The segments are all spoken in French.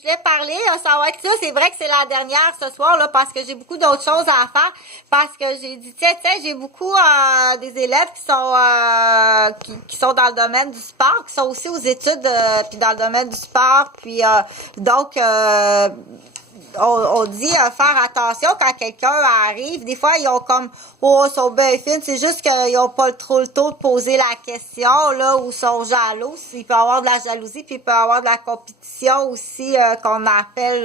je voulais parler, ça va être ça. C'est vrai que c'est la dernière ce soir, là, parce que j'ai beaucoup d'autres choses à faire. Parce que j'ai dit, tiens, j'ai beaucoup des élèves qui sont dans le domaine du sport, qui sont aussi aux études, puis dans le domaine du sport. Puis donc on dit faire attention quand quelqu'un arrive. Des fois, ils ont comme, oh, ils sont bien fines. C'est juste qu'ils n'ont pas trop le temps de poser la question, là, ou sont jaloux. Il peut y avoir de la jalousie, puis il peut y avoir de la compétition aussi, qu'on appelle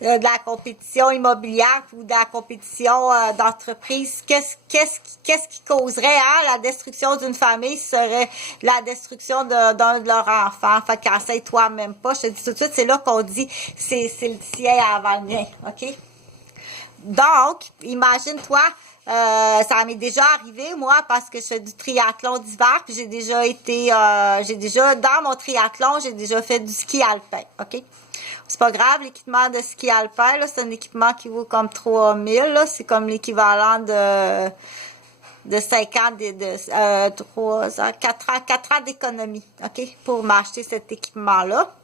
de la compétition immobilière ou de la compétition d'entreprise. Qu'est-ce qui causerait, hein, la destruction d'une famille serait la destruction d'un de leurs enfants. Fait qu'enseigne-toi même pas. Je te dis tout de suite, c'est là qu'on dit, c'est le tien avant le mien, OK? Donc, imagine-toi, ça m'est déjà arrivé, moi, parce que je fais du triathlon d'hiver, puis dans mon triathlon, j'ai déjà fait du ski alpin, OK? C'est pas grave, l'équipement de ski alpin, là, c'est un équipement qui vaut comme 3000, là, c'est comme l'équivalent de 5 ans, 3 ans, 4 ans d'économie, OK, pour m'acheter cet équipement-là.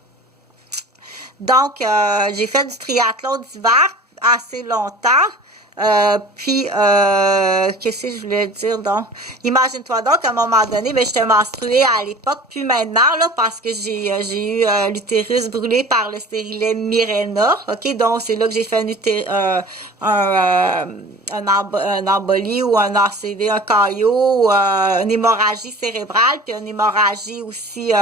Donc, j'ai fait du triathlon d'hiver assez longtemps. Qu'est-ce que je voulais dire donc? Imagine-toi donc, à un moment donné, ben, j'étais menstruée à l'époque, puis maintenant, là, parce que j'ai eu l'utérus brûlé par le stérilet Mirena, ok? Donc, c'est là que j'ai fait un embolie ou un ACV, un caillot, ou une hémorragie cérébrale, puis une hémorragie aussi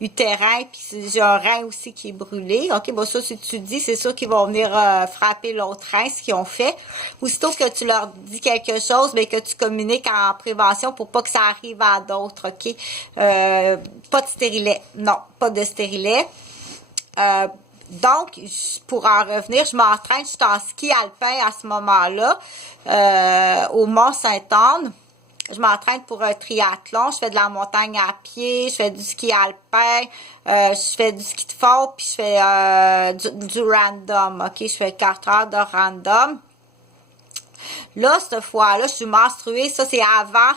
utérin, puis j'ai un rein aussi qui est brûlé. Ok, bon, ça, si tu dis, c'est sûr qu'ils vont venir frapper l'autre rein, ce qu'ils ont fait. Aussitôt que tu leur dis quelque chose, mais que tu communiques en prévention pour pas que ça arrive à d'autres, ok? Pas de stérilet. Non, pas de stérilet. Donc, pour en revenir, je m'entraîne, je suis en ski alpin à ce moment-là, au Mont-Sainte-Anne. Je m'entraîne pour un triathlon, je fais de la montagne à pied, je fais du ski alpin, je fais du ski de fond, puis je fais du random, ok? Je fais 4 heures de random. Là, cette fois-là, je suis menstruée. Ça, c'est avant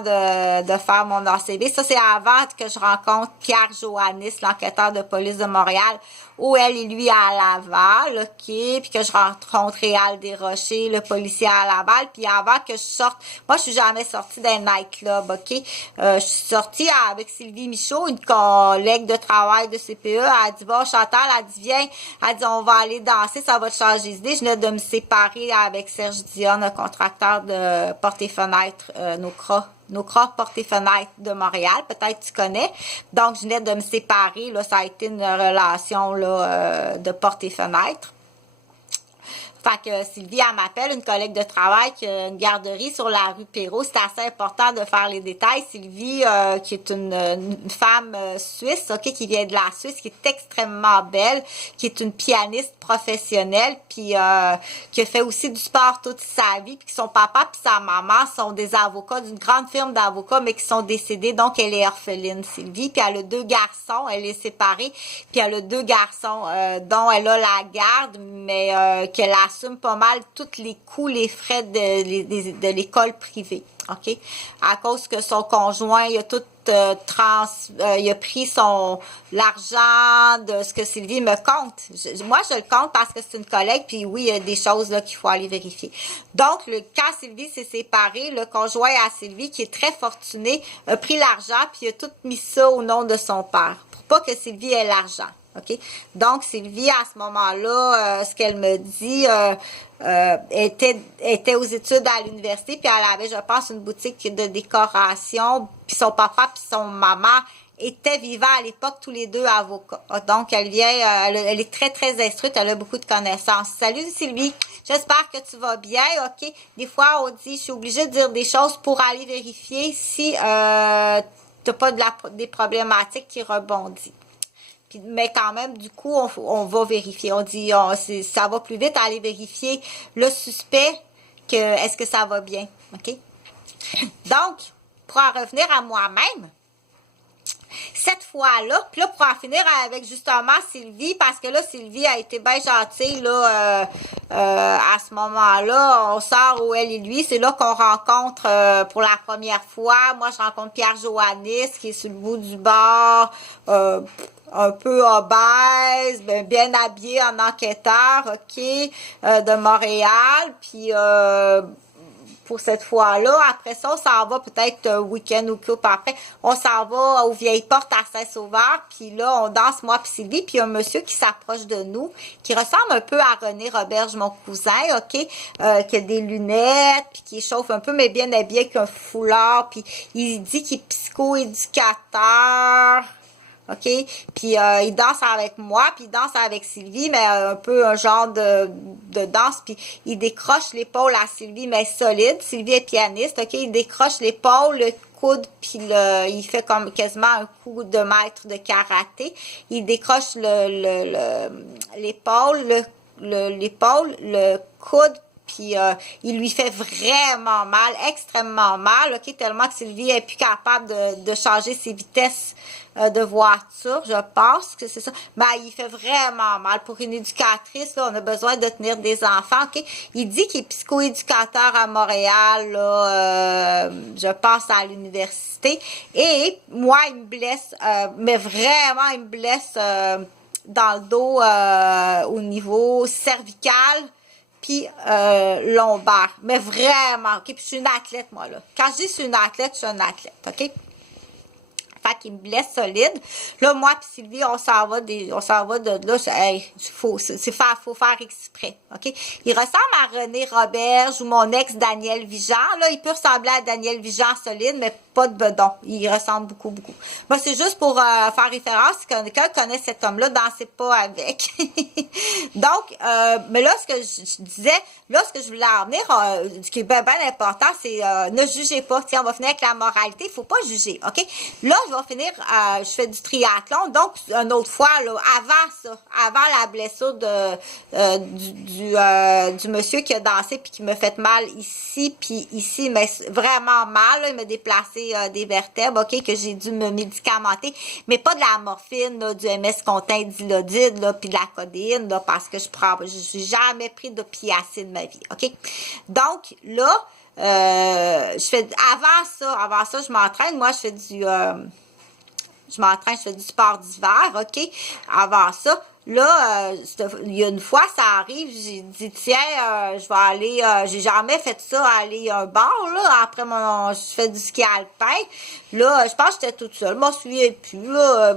de faire mon ACV. Ça, c'est avant que je rencontre Pierre Joannis, l'enquêteur de police de Montréal, où elle et lui à Laval, ok, puis que je rencontre Réal Desrochers, le policier à Laval, puis avant que je sorte, moi, je suis jamais sortie d'un nightclub, ok, je suis sortie avec Sylvie Michaud, une collègue de travail de CPE, elle a dit, bon, Chantal, elle dit, viens, elle dit, on va aller danser, ça va te changer d'idée. Je venais de me séparer avec Serge Dionne, un contracteur de portes et fenêtres, Nocra portes et fenêtres de Montréal, peut-être tu connais. Donc, je venais de me séparer, là, ça a été une relation là, de portes et fenêtres. Fait que Sylvie, elle m'appelle, une collègue de travail qui a une garderie sur la rue Perrault. C'est assez important de faire les détails. Sylvie, qui est une femme suisse, ok, qui vient de la Suisse, qui est extrêmement belle, qui est une pianiste professionnelle, puis qui a fait aussi du sport toute sa vie, puis son papa puis sa maman sont des avocats d'une grande firme d'avocats, mais qui sont décédés. Donc, elle est orpheline, Sylvie. Puis elle a 2 garçons, elle est séparée, puis elle a 2 garçons dont elle a la garde, mais qu'elle assume pas mal tous les coûts, les frais de l'école privée, ok? À cause que son conjoint, il a tout il a pris l'argent de ce que Sylvie me compte. Moi, je le compte parce que c'est une collègue, puis oui, il y a des choses là qu'il faut aller vérifier. Donc, quand Sylvie s'est séparée, le conjoint à Sylvie, qui est très fortuné, a pris l'argent, puis il a tout mis ça au nom de son père, pour pas que Sylvie ait l'argent. OK? Donc, Sylvie, à ce moment-là, ce qu'elle me dit, était aux études à l'université, puis elle avait, je pense, une boutique de décoration, puis son papa puis son maman étaient vivants à l'époque, tous les 2 avocats. Donc, elle est très, très instruite, elle a beaucoup de connaissances. Salut Sylvie, j'espère que tu vas bien, ok? Des fois, on dit, je suis obligée de dire des choses pour aller vérifier si t'as pas des problématiques qui rebondissent. Mais quand même, du coup, on va vérifier. On dit, ça va plus vite à aller vérifier le suspect que est-ce que ça va bien. OK? Donc, pour en revenir à moi-même, Cette fois-là, puis là, pour en finir avec justement Sylvie, parce que là, Sylvie a été bien gentille, là, à ce moment-là, on sort où elle et lui, c'est là qu'on rencontre pour la première fois, moi, je rencontre Pierre Joannis, qui est sur le bout du bar, un peu obèse, bien habillé en enquêteur, OK, de Montréal, puis pour cette fois-là. Après ça, on s'en va peut-être un week-end ou couple après. On s'en va aux Vieilles Portes à Saint-Sauveur. Puis là, on danse, moi puis Sylvie. Puis il y a un monsieur qui s'approche de nous, qui ressemble un peu à René Roberge, mon cousin, OK? Qui a des lunettes, puis qui chauffe un peu, mais bien habillé avec un foulard. Puis il dit qu'il est psychoéducateur. OK? Puis il danse avec moi, puis il danse avec Sylvie, mais un peu un genre de danse, puis il décroche l'épaule à Sylvie, mais solide. Sylvie est pianiste, OK? Il décroche l'épaule, le coude, puis il fait comme quasiment un coup de maître de karaté. Il décroche l'épaule, l'épaule, le coude, puis il lui fait vraiment mal, extrêmement mal, OK, tellement que Sylvie est plus capable de changer ses vitesses de voiture, je pense que c'est ça. Mais il fait vraiment mal. Pour une éducatrice, là, on a besoin de tenir des enfants, OK? Il dit qu'il est psychoéducateur à Montréal, là, je pense à l'université. Et moi, il me blesse, mais vraiment, il me blesse dans le dos au niveau cervical, puis lombaire. Mais vraiment, OK? Puis je suis une athlète, moi, là. Quand je dis je suis une athlète, je suis une athlète, OK? Fait qu'il me blesse solide. Là, moi puis Sylvie, on s'en va de là. Hey, faut faire exprès, OK? Il ressemble à René Roberge ou mon ex Daniel Vigeant. Là, il peut ressembler à Daniel Vigeant solide, mais pas de bedon. Il ressemble beaucoup, beaucoup. Moi, c'est juste pour faire référence. Si quelqu'un connaît cet homme-là, dansez pas avec. Donc, mais là, ce que je disais, là, ce que je voulais en venir, ce qui est bien important, c'est ne jugez pas. Tiens, on va finir avec la moralité. Il faut pas juger, OK? Là, je vais finir, je fais du triathlon. Donc, une autre fois, là, avant la blessure du monsieur qui a dansé puis qui m'a fait mal ici, puis ici, mais vraiment mal, là, il m'a déplacé des vertèbres, OK, que j'ai dû me médicamenter, mais pas de la morphine, là, du MS-Contin d'Ilodide, là, puis de la codéine, là, parce que je n'ai jamais pris d'opiacés de ma vie, OK? Donc, là, avant ça, je m'entraîne, moi, je fais du sport d'hiver, OK? Avant ça, là, il y a une fois, ça arrive, j'ai dit, tiens, je vais aller, j'ai jamais fait ça, aller à un bar, là, après je fais du ski alpin. Là, je pense que j'étais toute seule, je m'en souviens plus, là.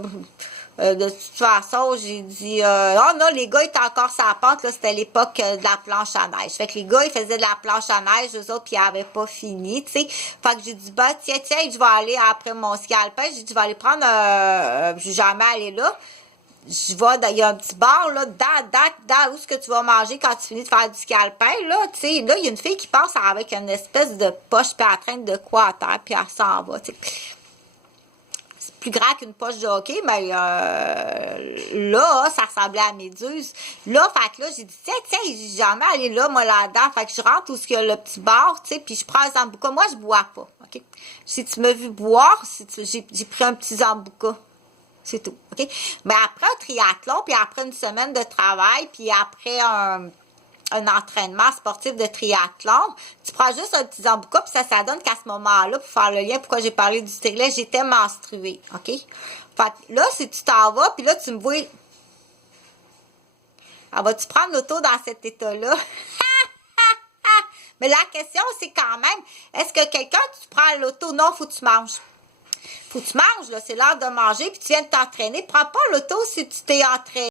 De toute façon, j'ai dit, oh non, les gars étaient encore sur la pente, là, c'était l'époque de la planche à neige. Fait que les gars, ils faisaient de la planche à neige, eux autres, puis ils avaient pas fini, tu sais. Fait que j'ai dit, bah, tiens, je vais aller après mon ski alpin, j'ai dit, je vais aller prendre, je suis jamais allée là. Je vais, il y a un petit bar, là, dans où est-ce que tu vas manger quand tu finis de faire du ski alpin, là, tu sais. Là, il y a une fille qui passe avec une espèce de poche, puis elle traîne de quoi à terre, puis elle s'en va, tu sais. Plus grand qu'une poche de hockey, mais là, ça ressemblait à Méduse. Là, fait que là, j'ai dit, tiens, j'ai jamais allé là, moi, là-dedans. Fait que je rentre où il y a le petit bar, tu sais, puis je prends un Zambuca. Moi, je bois pas, OK? Si tu m'as vu boire, j'ai pris un petit Zambuca. C'est tout, OK? Mais après un triathlon, puis après une semaine de travail, puis après un entraînement sportif de triathlon, tu prends juste un petit Zambuca, puis ça donne qu'à ce moment-là, pour faire le lien, pourquoi j'ai parlé du stérilet, j'étais menstruée, OK? Fait que là, si tu t'en vas, puis là, tu me vois, vas-tu prendre l'auto dans cet état-là? Mais la question, c'est quand même, est-ce que quelqu'un, tu prends l'auto? Non, faut que tu manges. Faut que tu manges, là, c'est l'heure de manger, puis tu viens de t'entraîner. Prends pas l'auto si tu t'es entraîné.